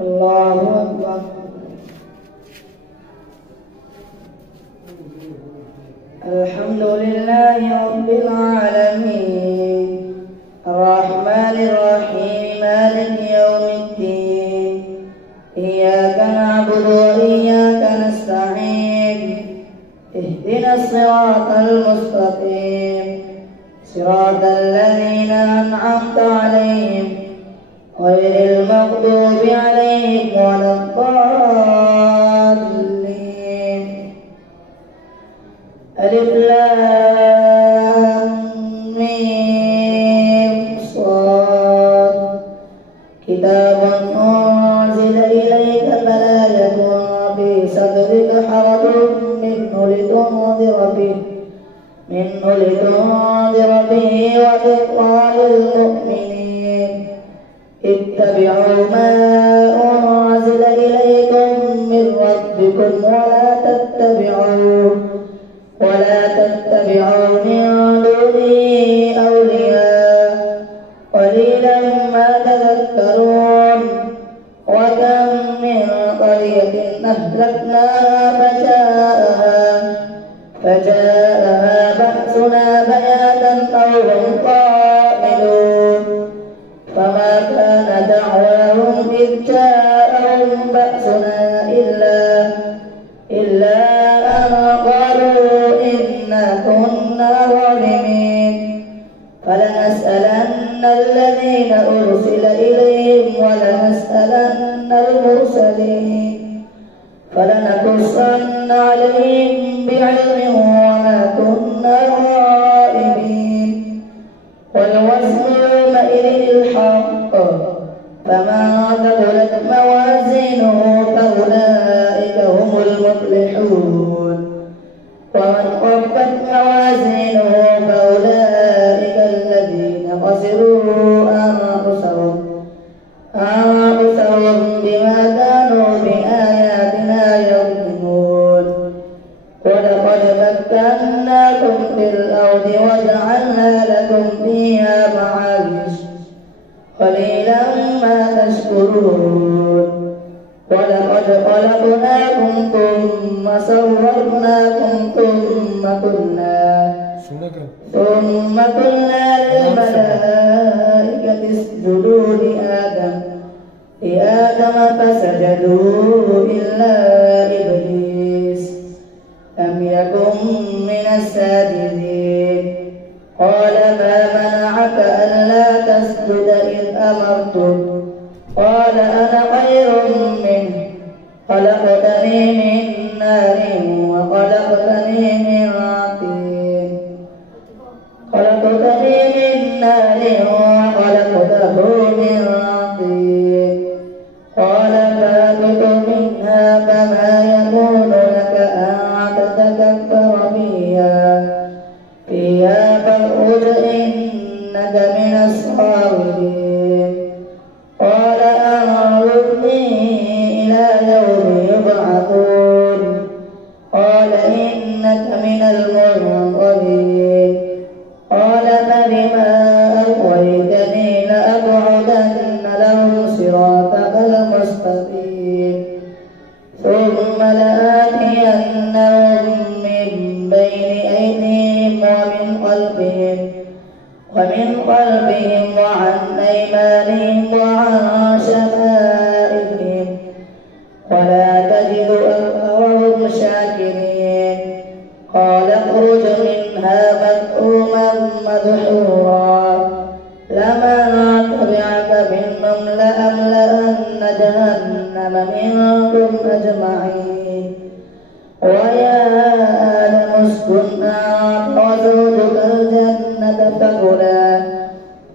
الله أكبر. الحمد لله رب العالمين الرحمن الرحيم مالك يوم الدين إياك نعبد وإياك نستعين اهدنا الصراط المستقيم صراط الذين أنعمت عليهم غير المغضوب عليهم ولا الضالين. ألف لام ميم صاد كتاب أنزل إليك فلا يكن في صدرك حرج منه لتنذر به وذكرى للمؤمنين. اتبعوا ما أنزل إليكم من ربكم ولا تتبعوا من دونه أولياء قليلا ما تذكرون. وكم من قرية أهلكناها فجاءها بأسنا بياتا أو هم قائلون. فما كان دعواهم إذ جاءهم بأسنا إلا أن قالوا إنا كنا ظالمين. فلنسألن الذين أرسل إليهم ولنسألن المرسلين فلنقصن عليهم بعلم وما كنا غائبين. والوزن يومئذ الحق فمن ثقلت موازينه فأولئك هم المفلحون. ومن خفت موازينه فأولئك الذين خسروا أنفسهم بما كانوا بآياتنا يظلمون. ولقد مكناكم في الأرض وجعلنا لكم فيها معايش قليلا ما تشكرون. ولقد خلقناكم ثم صورناكم ثم قلنا للملائكة اسجدوا لآدم فسجدوا إلا إبليس لم يكن من الساجدين. قال ما منعك ألا تسجد إذ أمرتك؟ قال أنا خير منه خلقتني من نار وخلقته من طين. قال فاهبط منها فما يكون لك أن تتكبر فيها فاخرج إنك من الصاغرين. قال أنظرني إلى يوم يبعثون. قال إنك من المنظرين. قال فبما أغويتني لأقعدن لهم صراطك المستقيم ثم لآتينهم من بين أيديهم ومن خلفهم وعن أيمانهم وعن شمائلهم ولا تجد أكثرهم شاكرين. قال اخرج منها مذءوما مدحورا لمن تبعك منهم لأملأن جهنم منكم أجمعين. ويا آدم اسكن أنت وزوجك الجنة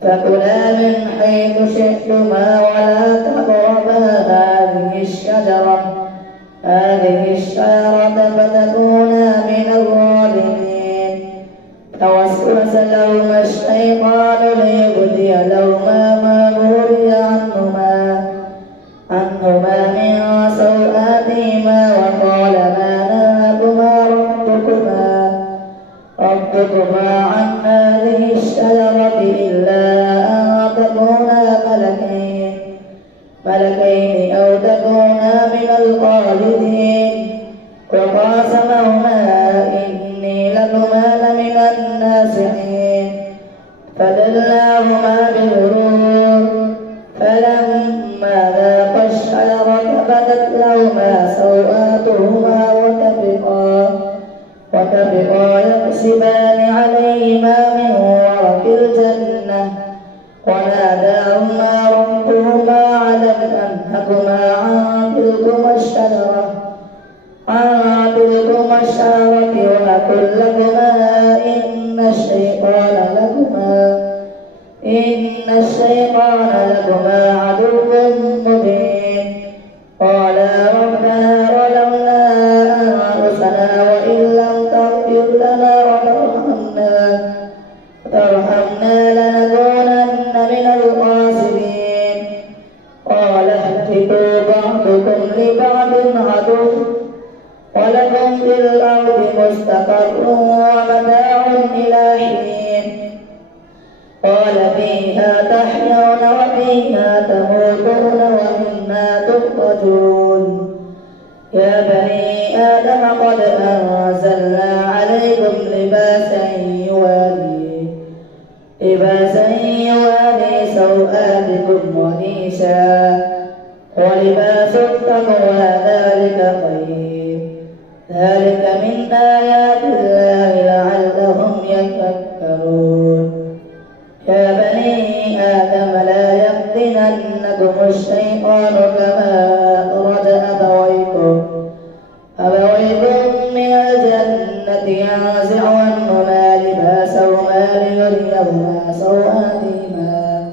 فكلا من حيث شئتما ولا تقربا هذه الشجرة فتكونا من الظالمين. فوسوس لهما الشيطان ليبدي لهما ما وري عنهما من سوآتهما وقال ما نهاكما ربكما عن هذه الشجرة إلا أن تكونا ملكين أو لتكونا من الخالدين وقاسمهما إني لكما لمن الناصحين فدلاهما بغرور فلما ذاقا الشجرة بدت لهما سوآتهما وطفقا يقصفان عليهما من ورق الجنة وناداهما ربهما ألم أنهكما عن تلكما الشجرة وأقل لكما إن الشيطان لكما عدو مبين قالا ربنا ظلمنا أنفسنا وإن لم تغفر لنا وترحمنا لنكونن من الخاسرين قال اهبطوا بعضكم لبعض عدو ولكم في الأرض مستقر ومتاع إلى حين قال فيها تحيون وفيها تموتون ومنها تخرجون يا بني آدم قد أنزلنا عليكم لباسا يواري سوآتكم وريشا ولباس التقوى ذلك خير ذلك من آيات الله لعلهم يتفكرون يا بني آدم لا يفتننكم الشيطان كما أخرج أبويكم من الجنة ينزع عنهما لباسهما ليريهما سوآتهما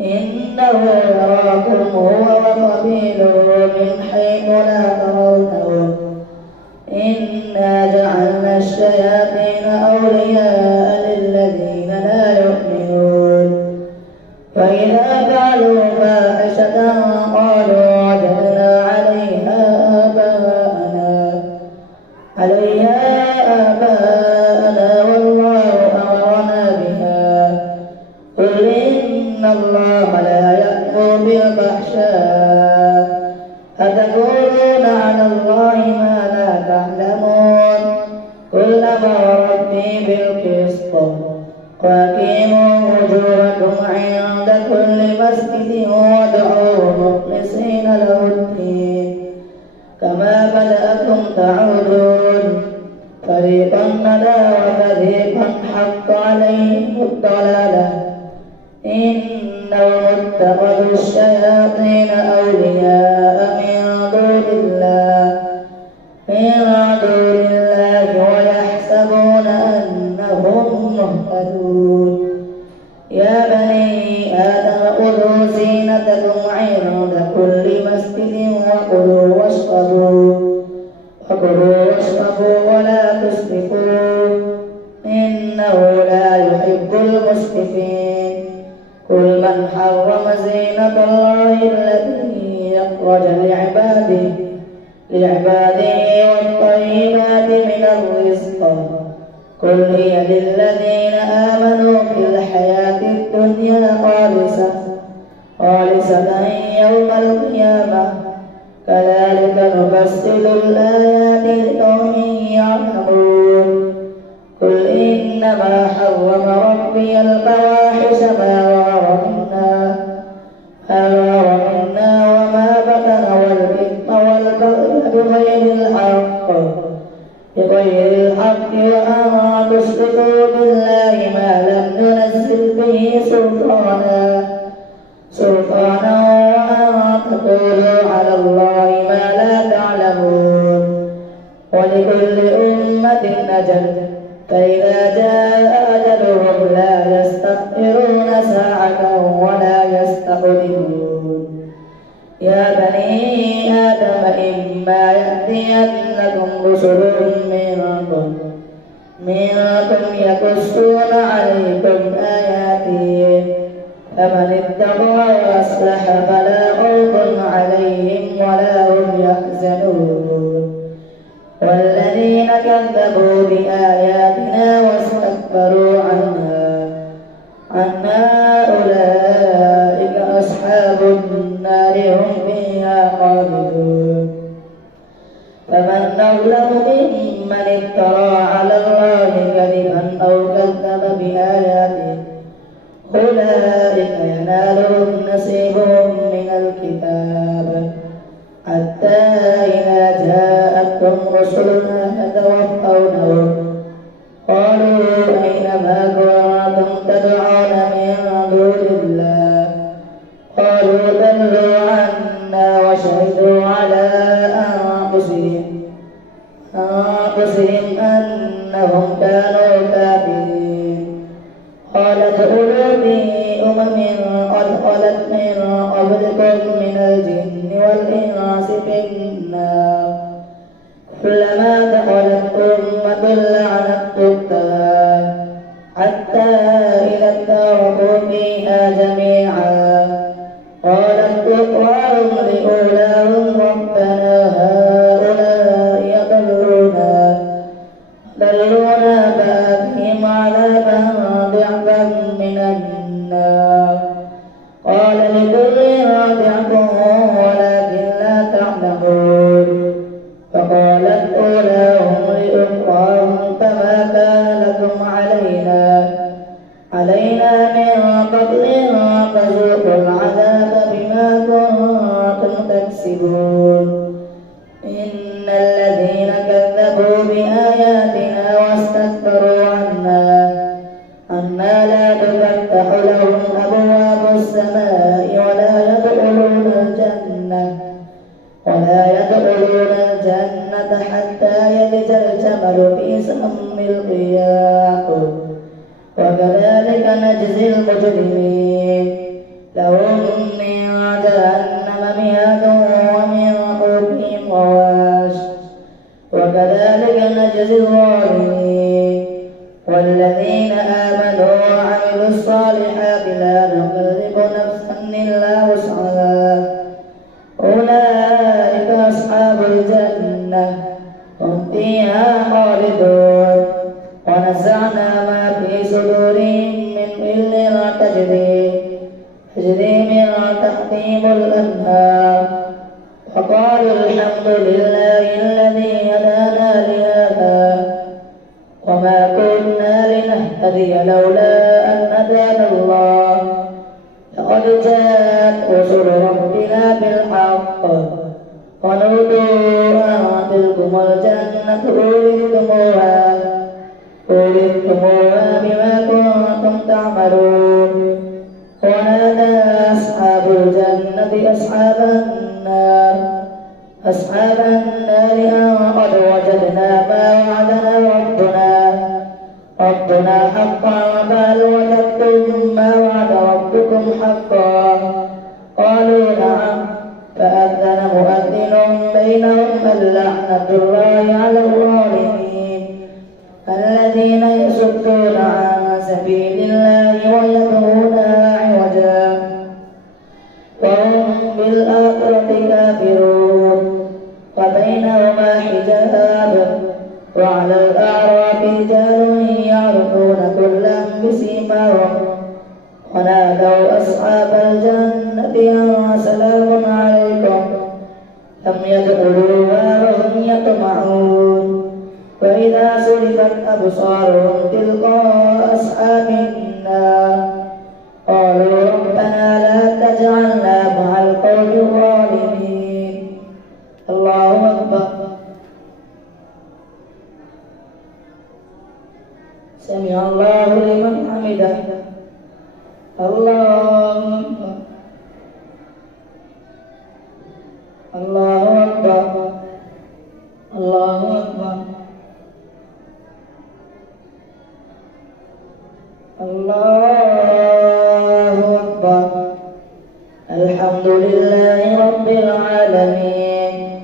إنه يراكم هو وقبيله من حيث لا ترونهم إنا جعلنا الشياطين أولياء للذين لا يؤمنون وإذا فعلوا فاحشة قالوا وجدنا عليها آباءنا والله أمرنا بها قل إن الله لا يأمر بالفحشاء أتقولون على الله ما لا تعلمون قل أمر ربي بالقسط وأقيموا وجوهكم عند كل مسجد وادعوه مخلصين له الدين كما بدأكم تعودون فريقا هدى وفريقا حق عليهم الضلالة إنهم اتخذوا الشياطين أولياء من دون الله ويحسبون أنهم مهتدون يا بني آدم خذوا زينتكم عند كل مسجد وكلوا واشربوا ولا تسرفوا إنه لا يحب المسرفين قل من حرم زينة الله التي أخرج لعباده والطيبات من الرزق قل هي للذين آمنوا في الحياة الدنيا خالصة يوم القيامة كذلك نفصل الآيات لقوم يعلمون قل إنما حرم ربي الفواحش ما ظهر منا وما بطن والإثم والبغي بغير الحق وأن تشركوا بالله ما لم ينزل به سلطانا وأن تقولوا على الله ما لا تعلمون ولكل أمة أجل فإذا جاء أجلهم لا يستأخرون ساعة ولا يستقدمون يا بني آدم إما يأتينكم رسل منكم يقصون عليكم آياتي فمن اتقى وأصلح فلا خوف عليهم ولا هم يحزنون والذين كذبوا بآياتنا واستكبروا عنها أولئك أصحاب النار هم فيها خالدون أظلم ممن افترى على الله كذبا أو كذب بآياته أولئك ينالهم نصيبهم من الكتاب حتى إذا جاءتهم رسلنا يتوفونهم قالوا أين ما كنتم تدعون من دون الله قالوا ضلوا عنا وشهدوا على أنفسهم أنهم كانوا كافرين قالت ادخلوا في قد خلت من قبلكم من الجن والإنس في النار كلما دخلت أمة لعنت أختها حتى إذا اداركوا فيها جميعا قالت أخراهم لأولاهم ربنا هؤلاء يضلونا فآتهم عذابا ضعفا من النار قال لكل ضعف ولكن لا تعلمون فقالت أولاهم لأخراهم فما كان لكم علينا من فضل فذوقوا العذاب بما كنتم تكسبون إن الذين كذبوا بآياتنا واستكبروا عنا لا تفتح لهم أبواب السماء ولا يدخلون الجنة حتى يلج الجمل في سم الخياط وكذلك نجزي المجرمين لهم من جهنم مهاد ومن فوقهم غواش وكذلك نجزي الظالمين والذين آمنوا وعملوا الصالحات لا نكلف نفسا إلا وسعها أولئك أصحاب الجنة هم فيها خالدون ونزعنا ما في صدورهم من غل تجري من تحتهم الأنهار وقالوا الحمد لله الذي هدانا لهذا وما كنا لنهتدي لولا أن هدانا الله لقد جاءت رسل ربنا بالحق ونودوا أن تلكم الجنة أورثتموها بما كنتم تعملون ونادى أصحاب الجنة أصحاب النار أن قد وجدنا ما وعدنا ربنا حقا فهل وجدتم ما وعد ربكم حقا قالوا نعم فأذن مؤذن بينهم اللعنة الله على الظالمين الذين يصدون عن سبيل الله ويبغونها عوجا وهم بالآخرة كافرون وبينهما حجاب وعلى الأعراف رجال يعرفون كلا بسيماهم ونادوا أصحاب الجنة أن سلام عليكم لم يدخلوها وهم يطمعون وإذا صرفت أبصارهم تلقاء أصحاب النار قالوا ربنا لا تجعلنا مع القوم الظالمين الله أكبر سمع الله لمن حمده الله أكبر الله أكبر الله أكبر الحمد لله رب العالمين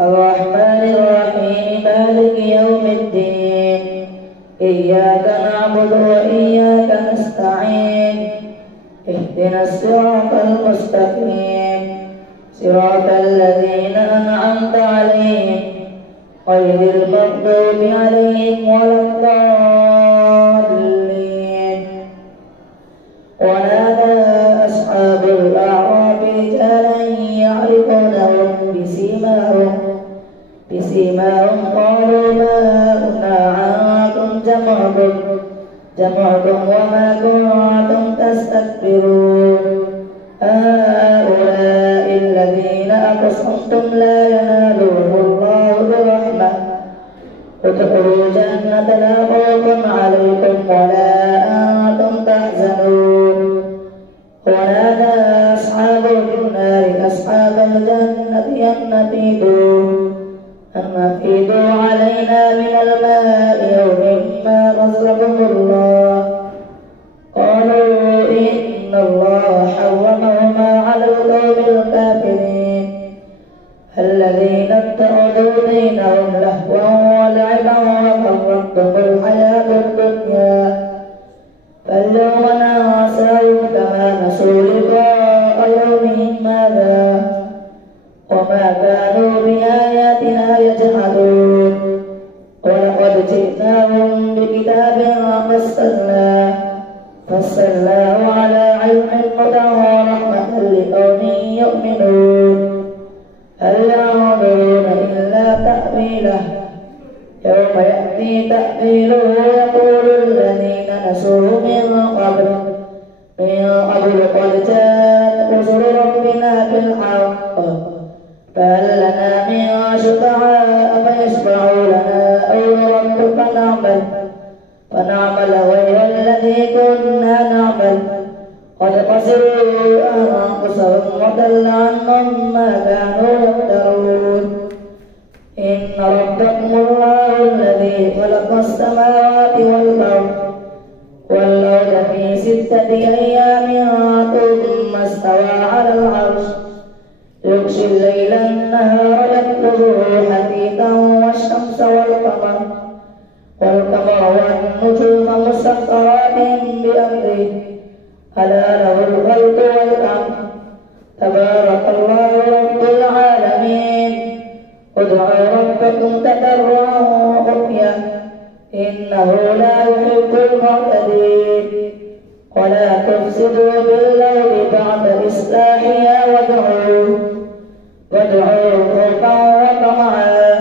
الرحمن الرحيم مالك يوم الدين إياك نعبد وإياك نستعين اهدنا الصراط المستقيم صراط الذين أنعمت عليهم غير المغضوب عليهم ولا الضالين ونادى أصحاب الأعراف رجالا يعرفونهم بسيماهم ما كنتم تستكبرون هؤلاء الذين أقسمتم لا ينالهم الله برحمة ادخلوا الجنة لا خوف عليكم ولا أنتم تحزنون ونادى أصحاب النار أصحاب الجنة أن أفيدوا علينا من الماء أو مما رزقكم الله قالوا إن الله حرمهما على القوم الكافرين الذين اتخذوا دينهم لهوا ولعبا وغرتهم الحياة الدنيا فاليوم ننساهم كما نسوا لقاء يومهم هذا وما كانوا بآياتنا يجحدون ولقد جئناهم بكتاب فصلناه على علم هدى ورحمة لقوم يؤمنون هل ينظرون إلا تأويله يوم يأتي تأويله يقول الذين نسوه من قبل قد جاءت رسل ربنا بالحق فهل لنا من شفعاء فيشفعوا لنا أو نرد فنعمل غير الذي كنا نعمل قد خسروا أنفسهم وضل عنهم ما كانوا يفترون إن ربكم الله الذي خلق السماوات والأرض في 6 أيام ثم استوى على العرش يغشي الليل النهار يطلبه حثيثا والشمس والقمر والنجوم مسخرات بأمره ألا له الخلق والأمر تبارك الله رب العالمين ادعوا ربكم تضرعا وخفيا إنه لا يحب المعتدين ولا تفسدوا بالأرض بعد إصلاحها وادعوه خوفا وطمعا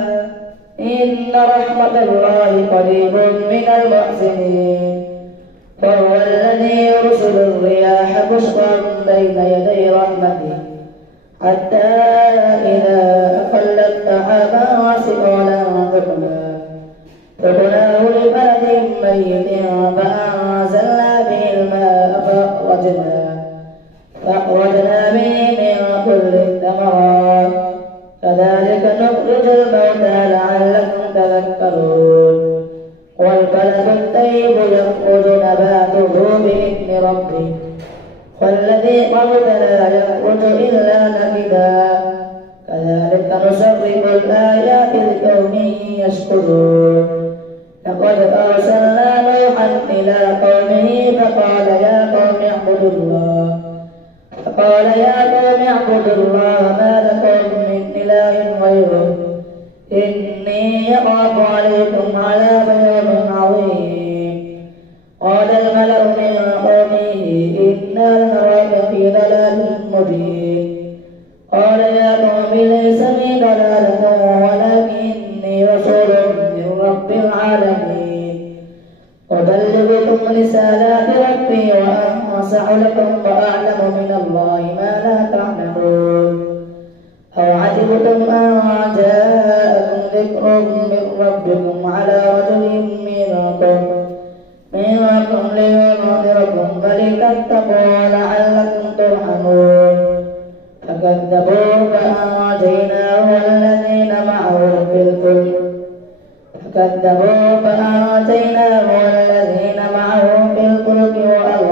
إن رحمة الله قريب من المحسنين فهو الذي يرسل الرياح بشرا بين يدي رحمته حتى إذا أقلت سحابا ثقالا فقناه لبلد ميت فأنزلنا به الماء فأخرجنا به من كل الثمرات كذلك نخرج الموتى لعلكم تذكرون والبلد الطيب يخرج نباته بإذن ربه والذي قبض لا يخرج إلا نكدا كذلك نصرف الآيات لقوم يشكرون لقد أرسلنا نوحا إلى قومه فقال يا قوم اعبدوا الله ما لكم من إله غيره إني أخاف عليكم عذاب يوم عظيم قال الملأ من قومه إنا لنراك في ضلال مبين قال يا قوم ليس بي ضلالة ولكني رسول من رب العالمين أبلغكم رسالات ربي وأنصح لكم وأعلم من الله ما لا تعلمون أو عجبتم أن جاءكم ذكر من ربكم على رجل منكم لينذركم فلتتقوا لعلكم ترحمون فكذبوا فأنجيناه والذين معه في الفلك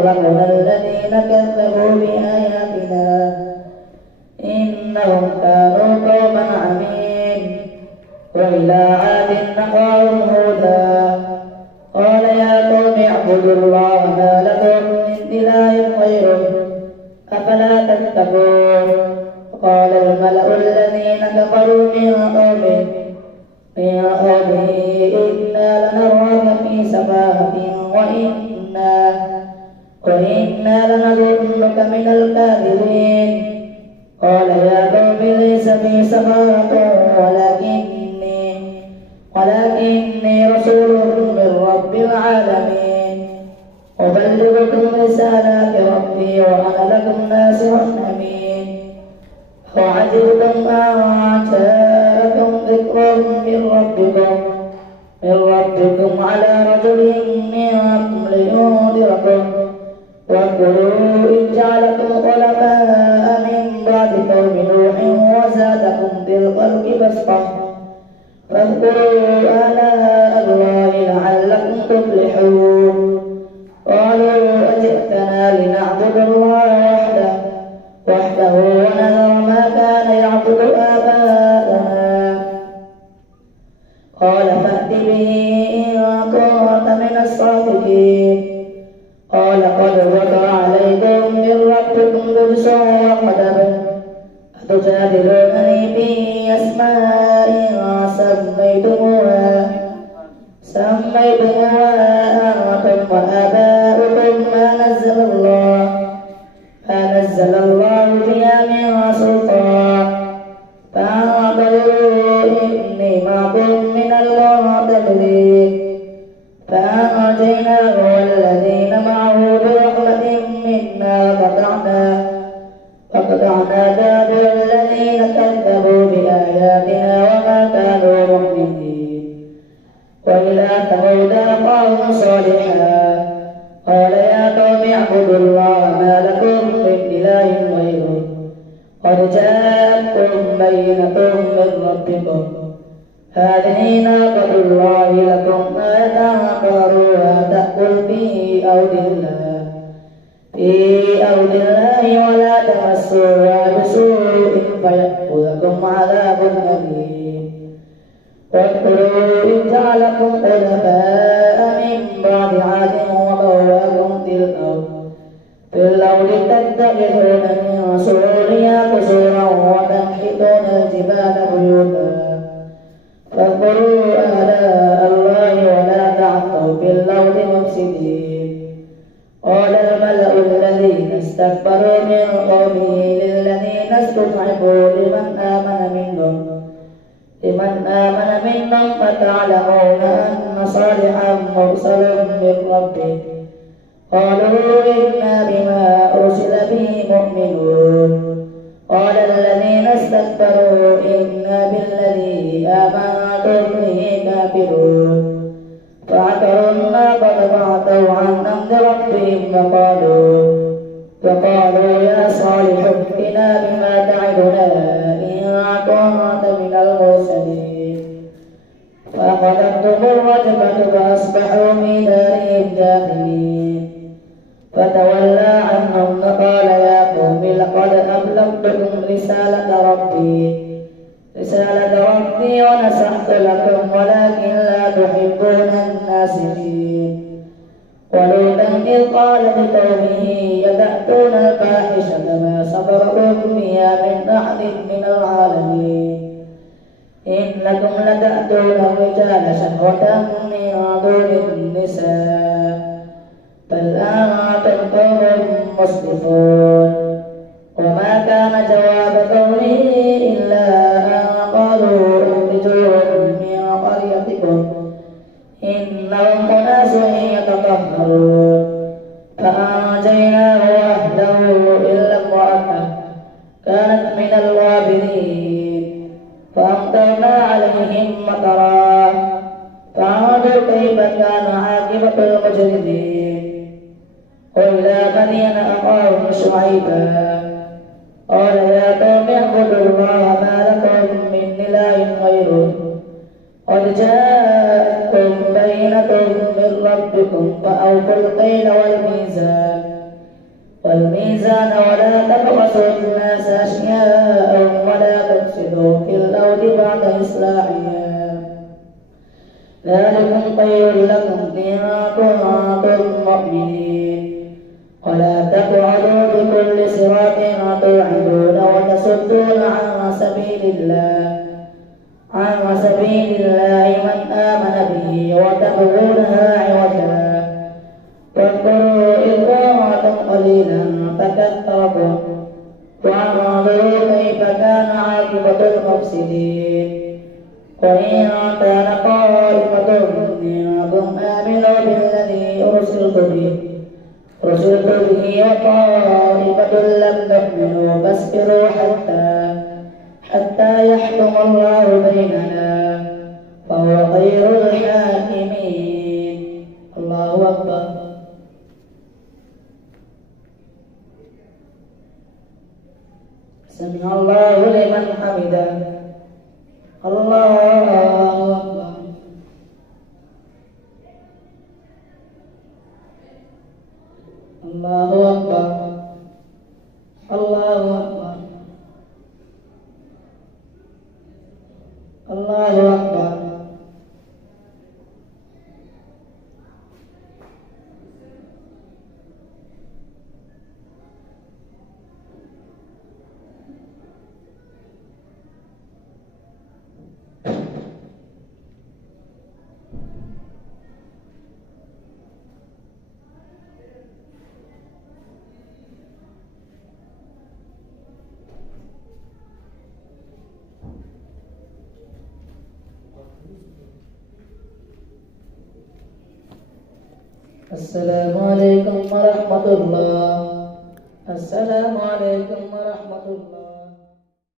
وأغرقنا الذين كذبوا بآياتنا إنهم كانوا قوما عمين وإلى عاد أخاهم هودا قال يا قوم اعبدوا الله ما لكم من إله غيره أفلا تتقون قال الملأ الذين كفروا من قومه إنا لنراك في سفاهة وإنا لنظنك من الكاذبين قال يا قوم ليس بي سفاهة ولكني رسول من رب العالمين أبلغ ربي وأنا لكم ناصح أمين. وعجبتم أن جاءكم ذكر من ربكم على رجل منكم لينذركم واذكروا إذ جعلكم خلفاء من بعد قوم نوح وزادكم في الخلق بسطة فاذكروا آلاء الله لعلكم تفلحون. قالوا أجئتنا لنعبد الله وحده ونذر ما كان يعبد آباؤنا. قال فأت به إن كنت من الصادقين. قال قد وقع عليكم من ربكم رجس وغضب أتجادلونني في أسماء سميتموها أنتم وآباؤكم ما نزل الله بها من سلطان فانظروا إني معكم من المعتذرين. فأنجيناه والذين معه برحمة منا وقطعنا دابر الذين كذبوا بآياتنا وما كانوا مؤمنين. وإلى ثمود أخاهم صالحا قال يا قوم اعبدوا الله ما لكم من إله غيره قد جاءتكم بينة من ربكم هذه ناقة الله لكم آية فذروها تأكل في أرض الله ولا تمسوها بسوء فيأخذكم عذاب أليم. واذكروا إذ جعلكم خلفاء من بعد عاد وبوأكم في الأرض تتخذون من سهولها قصورا وتنحتون الجبال بيوتا فاذكروا آلاء الله ولا تعثوا في الأرض مفسدين. قال الملأ الذين استكبروا من قومه للذين استضعفوا لمن آمن منهم فتعلمون أن صالحا مرسل من ربه قالوا إنا بما أرسل به مؤمنون. قال الذين استكبروا إنا بالذي آمنتم به كافرون. فعقروا الناقة فعتوا عن أمر ربهم وقالوا يا صالح ائتنا بما تعدنا إن كنت من المرسلين. فأخذتهم الرجفة فأصبحوا في دارهم جاثمين. فتولى عنهم فقال يا قوم لقد أبلغتكم رسالة ربي ونصحت لكم ولكن لا تحبون الناصحين. ولوطا إذ قال لقومه يتأتون الفاحشة ما سبقكم بها من أحد من العالمين إنكم لتأتون الرجال شهوة من دون النساء بل أنتم قوم مسرفون. وما كان جواب قومه إلا أن قالوا اخرجوهم من قريتكم إنهم أناس يتطهرون. فأنجيناه وأهله إلا امرأته كانت من الغابرين. فأمطرنا عليهم مطرا فانظر كيف كان عاقبة المجرمين. وإلى مدين أخاهم شعيبا قال يا قوم اعبدوا الله ما لكم من إله غيره قد جاءتكم بينة من ربكم فأوفوا الكيل والميزان ولا تبخسوا الناس أشياءهم ولا تفسدوا في الأرض بعد إصلاحها ذلكم خير لكم إن كنتم مؤمنين. ولا تقعدوا بكل صراط توعدون وتصدون عن سبيل الله من آمن به وتبغونها عوجا. واذكروا إذ كنتم قليلا فكثركم وانظروا كيف كان عاقبة المفسدين. وإن كان طائفة منكم آمنوا بالذي أرسلت به رسلت به وطائفة لم تؤمنوا فاصبروا حتى يحكم الله بيننا فهو خير الحاكمين. الله أكبر. سمع الله لمن حمده. الله أكبر. الله أكبر. الله أكبر. الله أكبر. السلام عليكم ورحمة الله. السلام عليكم ورحمة الله.